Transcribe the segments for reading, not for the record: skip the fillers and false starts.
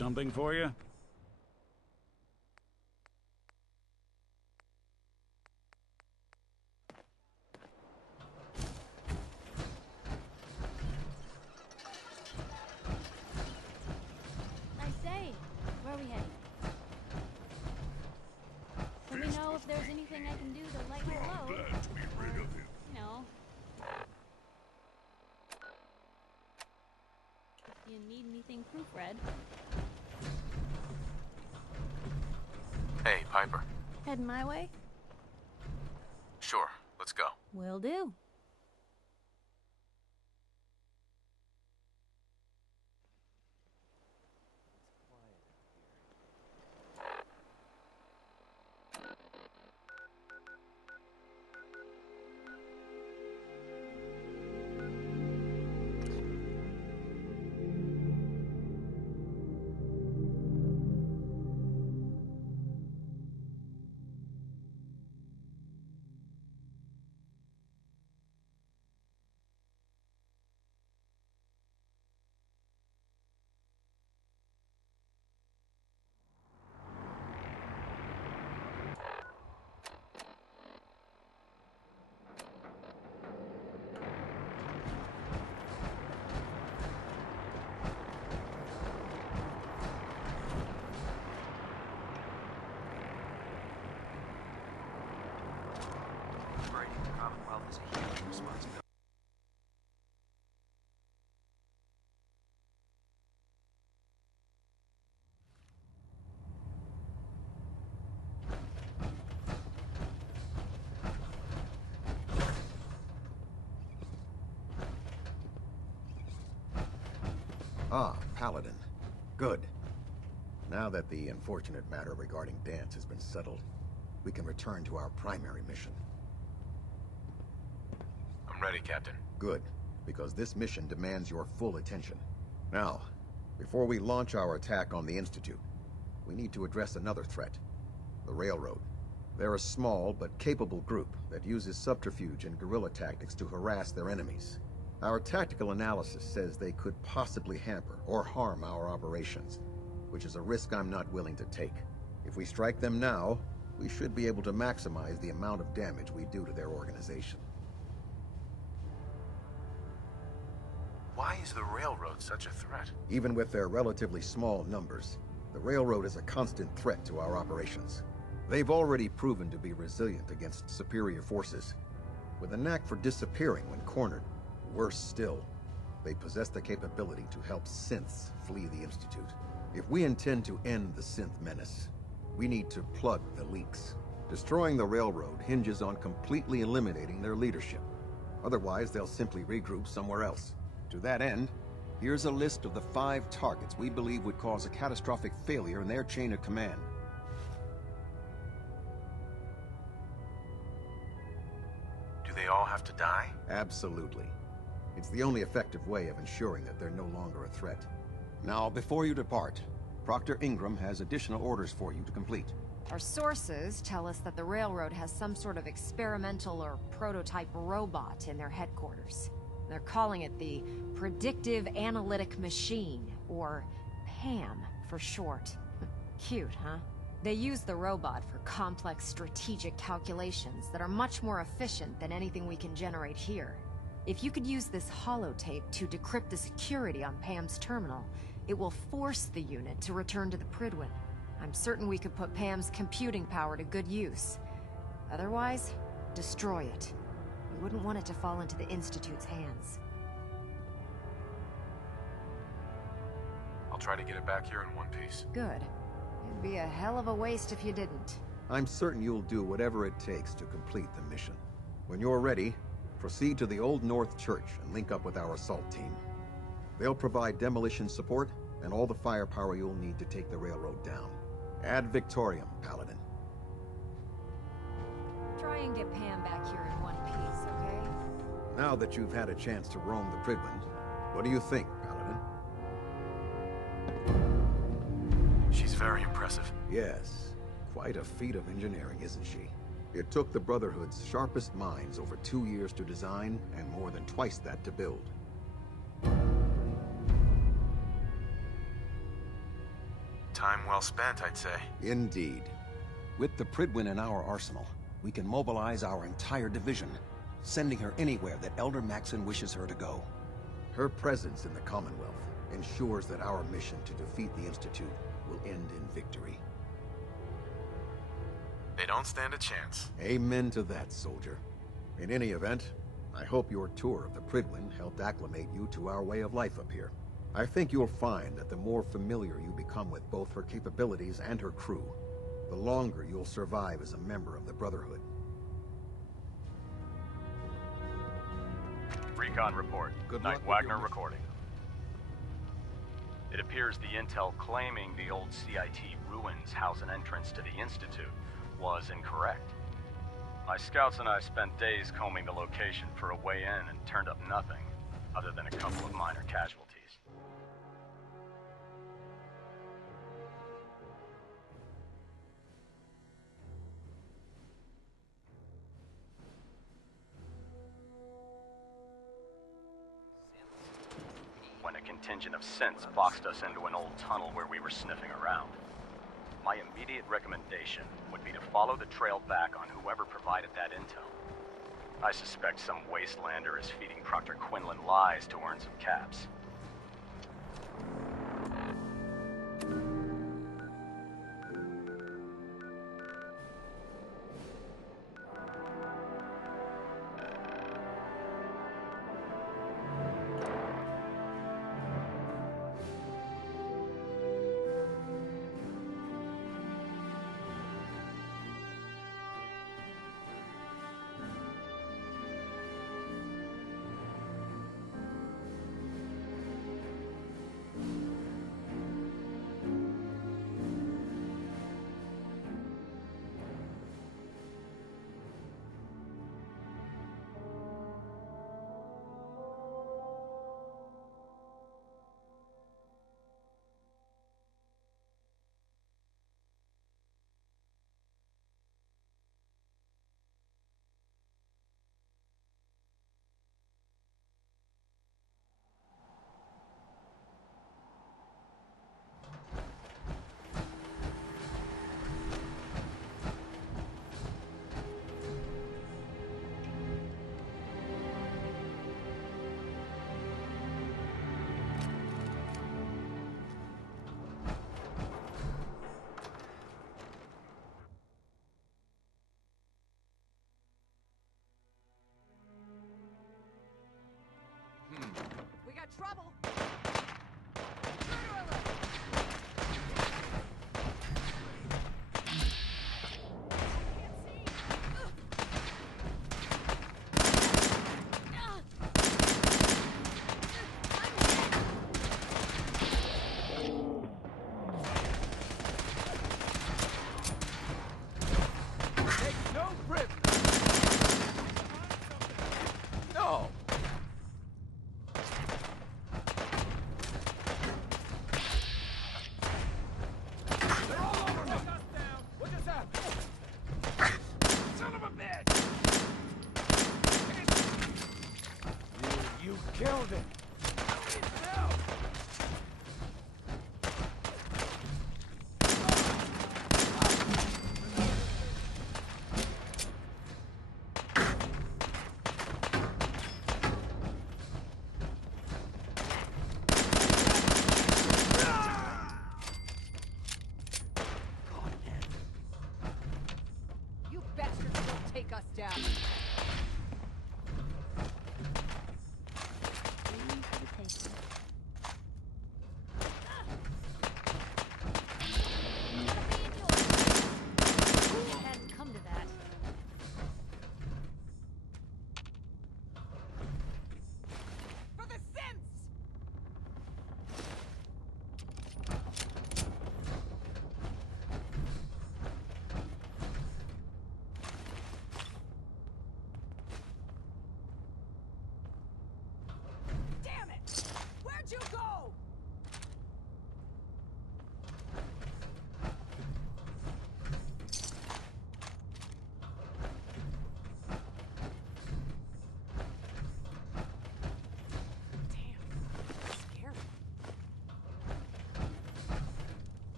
something for you? I say, where are we heading? Do we know if there's anything I can do to lighten the load? Glad to be rid of him. You know. If you need anything proofread. Hey, Piper. Heading my way? Sure, let's go. Will do. Ah, Paladin. Good. Now that the unfortunate matter regarding Dance has been settled, we can return to our primary mission. I'm ready, Captain. Good, because this mission demands your full attention. Now, before we launch our attack on the Institute, we need to address another threat. The Railroad. They're a small but capable group that uses subterfuge and guerrilla tactics to harass their enemies. Our tactical analysis says they could possibly hamper or harm our operations, which is a risk I'm not willing to take. If we strike them now, we should be able to maximize the amount of damage we do to their organization. Why is the Railroad such a threat? Even with their relatively small numbers, the Railroad is a constant threat to our operations. They've already proven to be resilient against superior forces, with a knack for disappearing when cornered. Worse still, they possess the capability to help synths flee the Institute. If we intend to end the synth menace, we need to plug the leaks. Destroying the Railroad hinges on completely eliminating their leadership. Otherwise, they'll simply regroup somewhere else. To that end, here's a list of the 5 targets we believe would cause a catastrophic failure in their chain of command. Do they all have to die? Absolutely. It's the only effective way of ensuring that they're no longer a threat. Now, before you depart, Proctor Ingram has additional orders for you to complete. Our sources tell us that the Railroad has some sort of experimental or prototype robot in their headquarters. They're calling it the Predictive Analytic Machine, or PAM for short. Cute, huh? They use the robot for complex strategic calculations that are much more efficient than anything we can generate here. If you could use this holotape to decrypt the security on Pam's terminal, it will force the unit to return to the Prydwen. I'm certain we could put Pam's computing power to good use. Otherwise, destroy it. We wouldn't want it to fall into the Institute's hands. I'll try to get it back here in one piece. Good. It'd be a hell of a waste if you didn't. I'm certain you'll do whatever it takes to complete the mission. When you're ready, proceed to the Old North Church and link up with our assault team. They'll provide demolition support and all the firepower you'll need to take the railroad down. Ad Victoriam, Paladin. Try and get Pam back here in one piece, okay? Now that you've had a chance to roam the Prydwen, what do you think, Paladin? She's very impressive. Yes. Quite a feat of engineering, isn't she? It took the Brotherhood's sharpest minds over 2 years to design, and more than twice that to build. Time well spent, I'd say. Indeed. With the Prydwen in our arsenal, we can mobilize our entire division, sending her anywhere that Elder Maxon wishes her to go. Her presence in the Commonwealth ensures that our mission to defeat the Institute will end in victory. They don't stand a chance. Amen to that, soldier. In any event, I hope your tour of the Prydwen helped acclimate you to our way of life up here. I think you'll find that the more familiar you become with both her capabilities and her crew, the longer you'll survive as a member of the Brotherhood. Recon report. Good Knight luck with Wagner your- recording. It appears the intel claiming the old CIT ruins house an entrance to the Institute was incorrect. My scouts and I spent days combing the location for a way in and turned up nothing, other than a couple of minor casualties. When a contingent of synths boxed us into an old tunnel where we were sniffing around. My immediate recommendation would be to follow the trail back on whoever provided that intel. I suspect some wastelander is feeding Proctor Quinlan lies to earn some caps. We got trouble! Killed him. You bastards will take us down! Aim for the taste. It hadn't come to that. For the synths!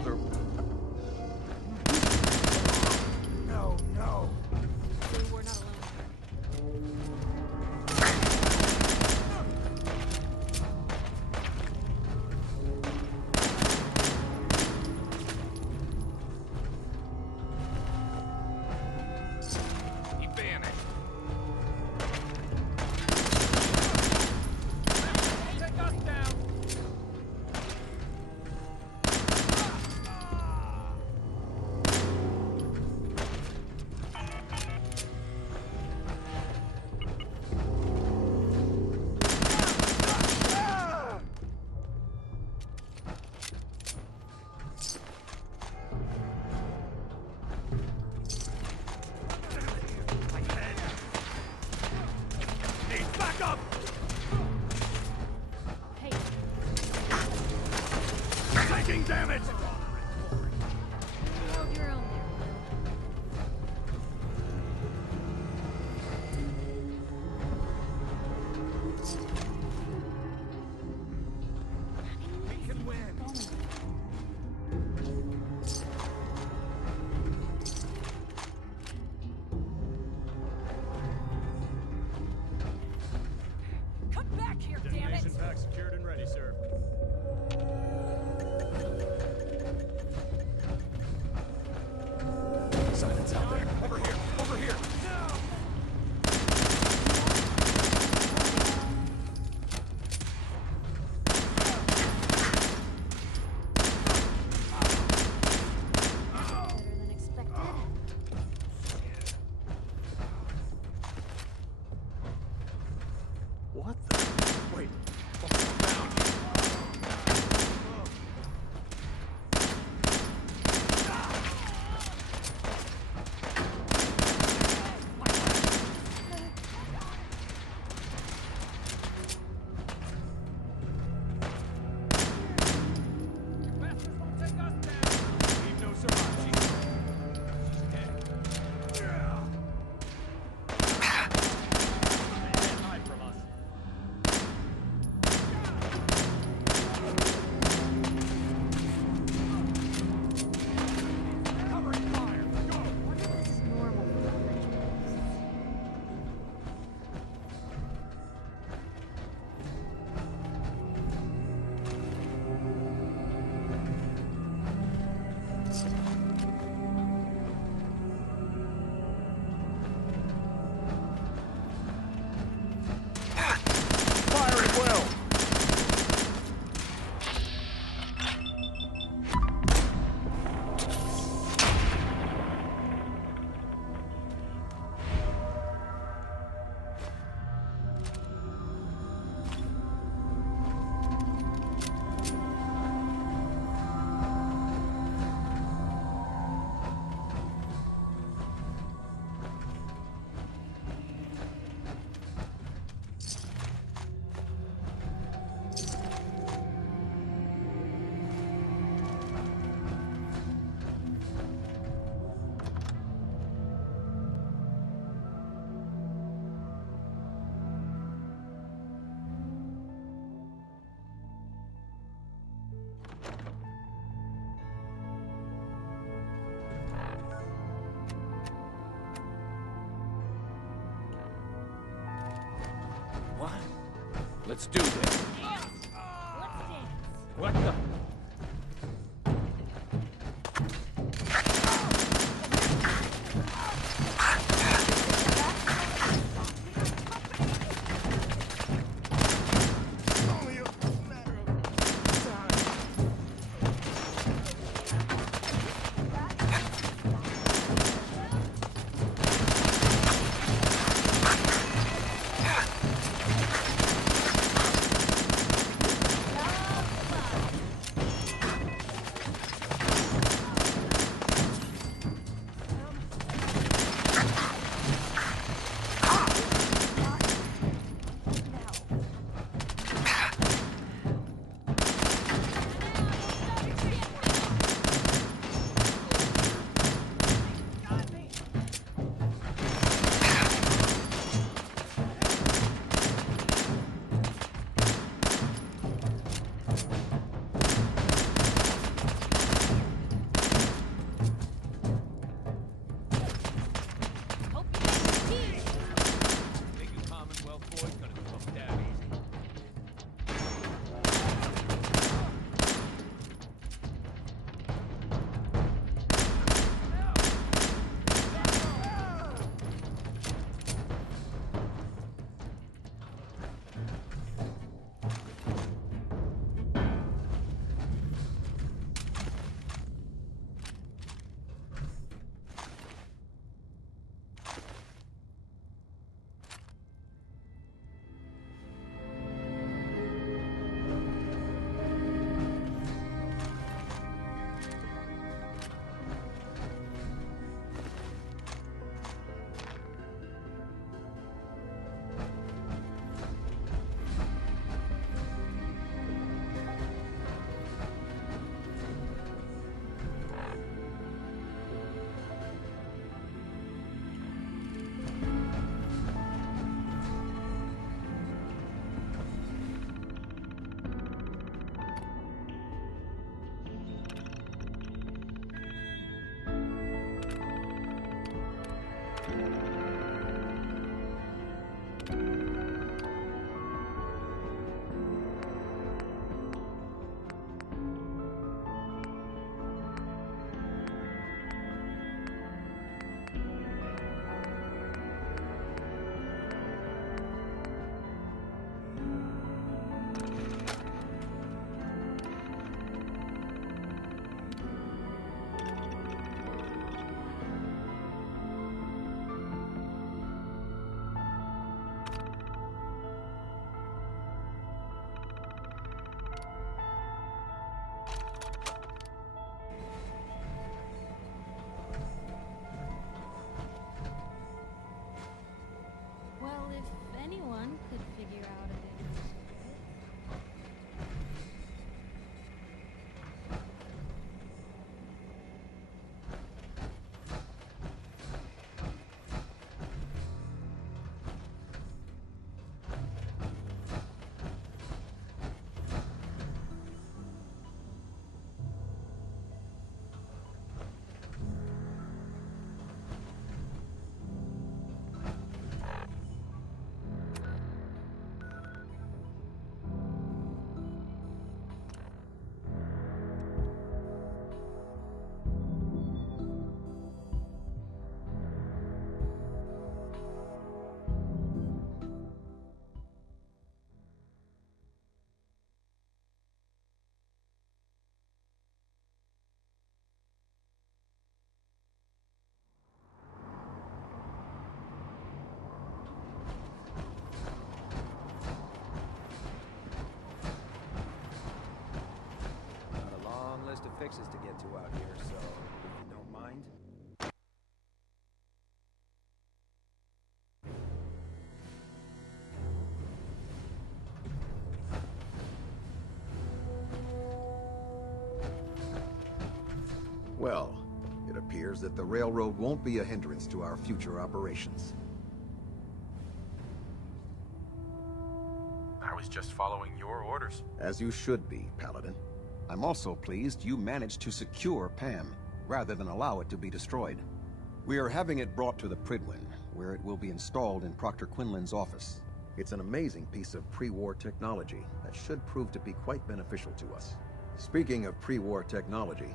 Elder... No, no. We're not alone. He vanished. Take us down. Need backup. Hey, Taking damage. you hold your own there, We can win. Come back here, damn it! Pack secured and ready, sir. Silence out there. Over here. Over here. Better than expected. What the? Wait. Bastards won't take us down. Leave no survivors. She's dead. They can't hide from us. Covering fire. Go. Wonder if this is normal for the rituals. Fire at will. What? Let's do this. Let's dance. What the? Only a matter of time. directions to get to out here, so if you don't mind. Well, it appears that the railroad won't be a hindrance to our future operations. I was just following your orders. As you should be, Paladin. I'm also pleased you managed to secure Pam, rather than allow it to be destroyed. We are having it brought to the Pridwin, where it will be installed in Proctor Quinlan's office. It's an amazing piece of pre-war technology that should prove to be quite beneficial to us. Speaking of pre-war technology,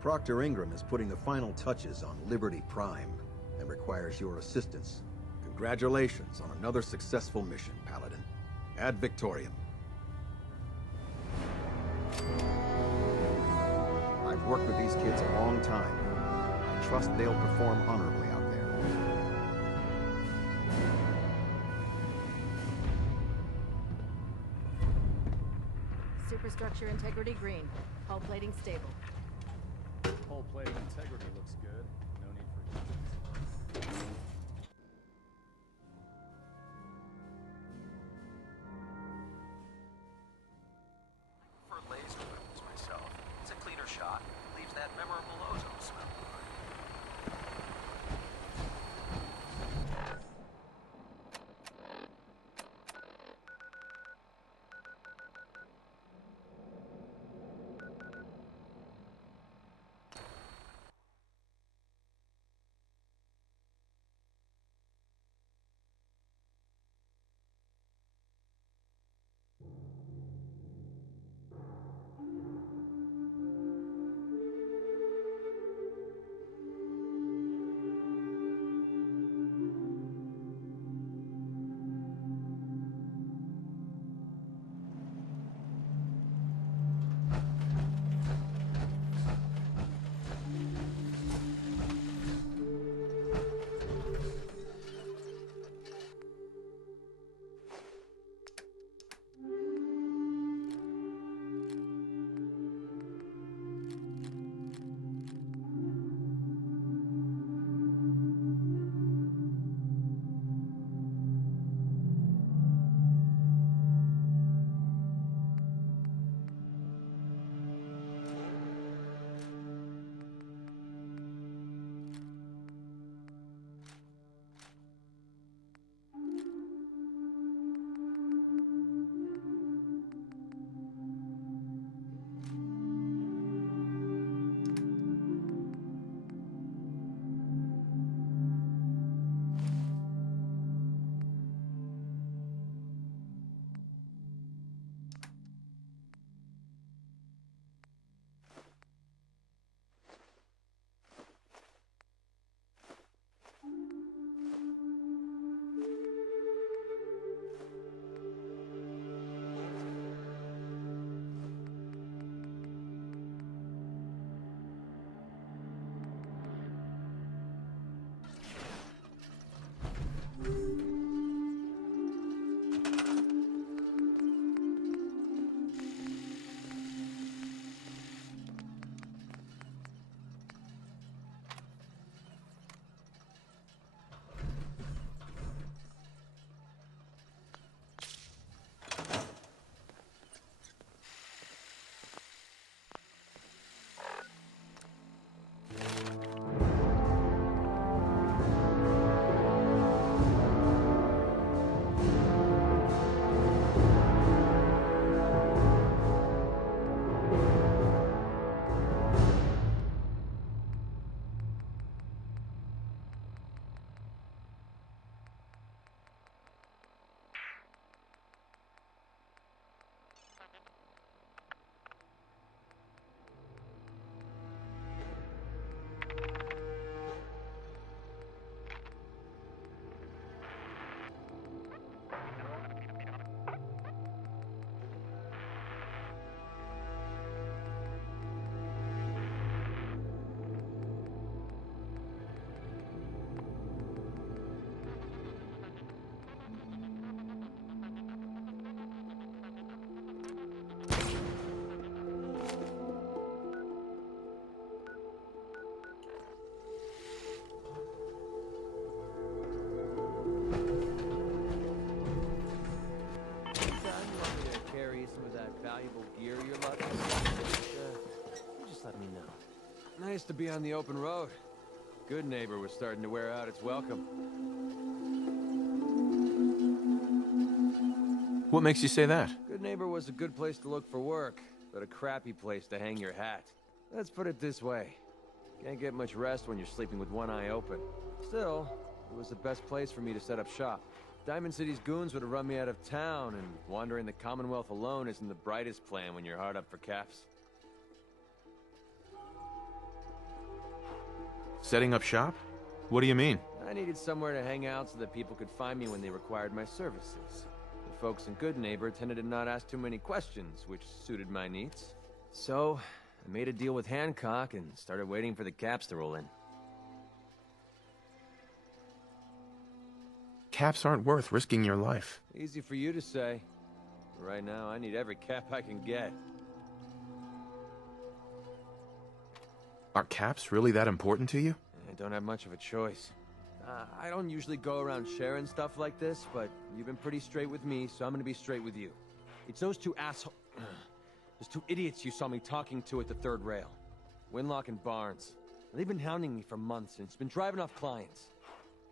Proctor Ingram is putting the final touches on Liberty Prime and requires your assistance. Congratulations on another successful mission, Paladin. Ad Victoriam. I've worked with these kids a long time. I trust they'll perform honorably out there. Superstructure integrity green. Hull plating stable. Hull plating integrity looks good. No need for adjustments. I prefer laser weapons myself. It's a cleaner shot. Leaves that memorable ozone smell behind. Nice to be on the open road. Good Neighbor was starting to wear out its welcome. What makes you say that? Good Neighbor was a good place to look for work, but a crappy place to hang your hat. Let's put it this way. Can't get much rest when you're sleeping with one eye open. Still, it was the best place for me to set up shop. Diamond City's goons would have run me out of town, and wandering the Commonwealth alone isn't the brightest plan when you're hard up for caps. Setting up shop? What do you mean? I needed somewhere to hang out so that people could find me when they required my services. The folks in Good Neighbor tended to not ask too many questions, which suited my needs. So, I made a deal with Hancock and started waiting for the caps to roll in. Caps aren't worth risking your life. Easy for you to say. Right now, I need every cap I can get. Are caps really that important to you? I don't have much of a choice. I don't usually go around sharing stuff like this, but you've been pretty straight with me, so I'm gonna be straight with you. It's those two those two idiots you saw me talking to at the third rail. Winlock and Barnes. They've been hounding me for months, and it's been driving off clients.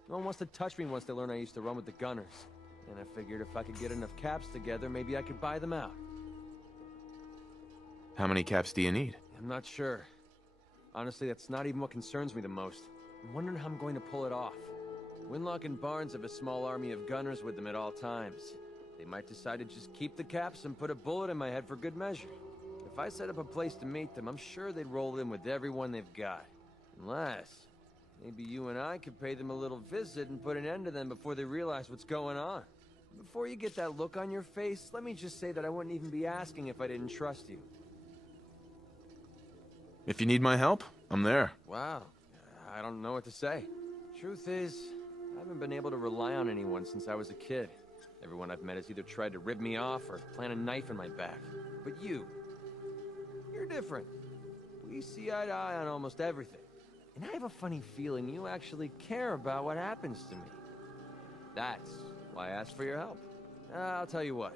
No one wants to touch me once they learn I used to run with the Gunners. And I figured if I could get enough caps together, maybe I could buy them out. How many caps do you need? I'm not sure. Honestly, that's not even what concerns me the most. I'm wondering how I'm going to pull it off. Winlock and Barnes have a small army of gunners with them at all times. They might decide to just keep the caps and put a bullet in my head for good measure. If I set up a place to meet them, I'm sure they'd roll in with everyone they've got. Unless, maybe you and I could pay them a little visit and put an end to them before they realize what's going on. Before you get that look on your face, let me just say that I wouldn't even be asking if I didn't trust you. If you need my help, I'm there. Wow. I don't know what to say. Truth is, I haven't been able to rely on anyone since I was a kid. Everyone I've met has either tried to rip me off or plant a knife in my back. But you're different. We see eye to eye on almost everything. And I have a funny feeling you actually care about what happens to me. That's why I asked for your help. I'll tell you what.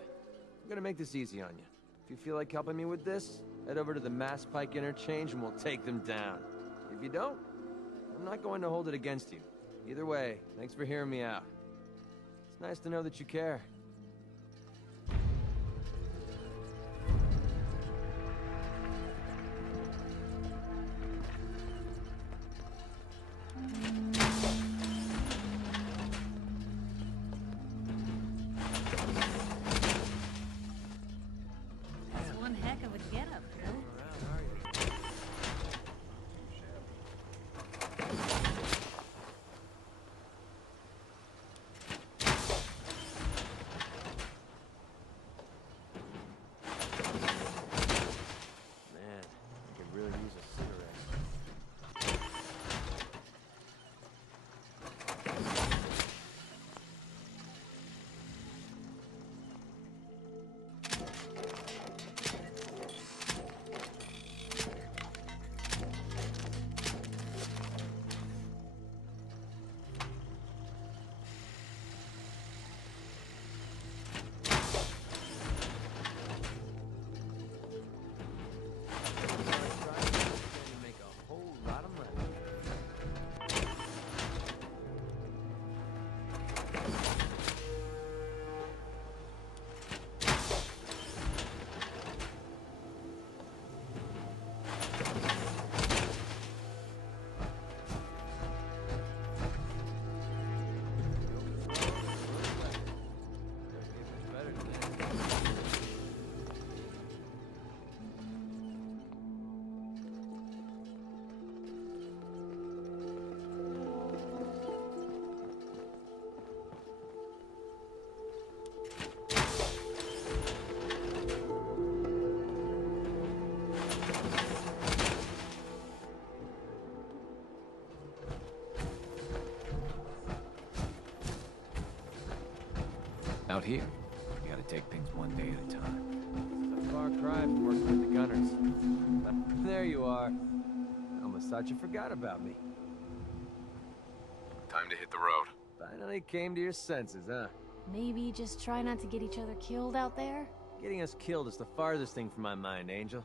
I'm gonna make this easy on you. If you feel like helping me with this, head over to the Mass Pike Interchange and we'll take them down. If you don't, I'm not going to hold it against you. Either way, thanks for hearing me out. It's nice to know that you care. That's one heck of a getup, Bill. Man, I could really use a cigarette. Make a whole lot of money. Better than that. Out here, you gotta take things one day at a time. It's a far cry from working with the Gunners. There you are. I almost thought you forgot about me. Time to hit the road. Finally came to your senses, huh? Maybe just try not to get each other killed out there? Getting us killed is the farthest thing from my mind, Angel.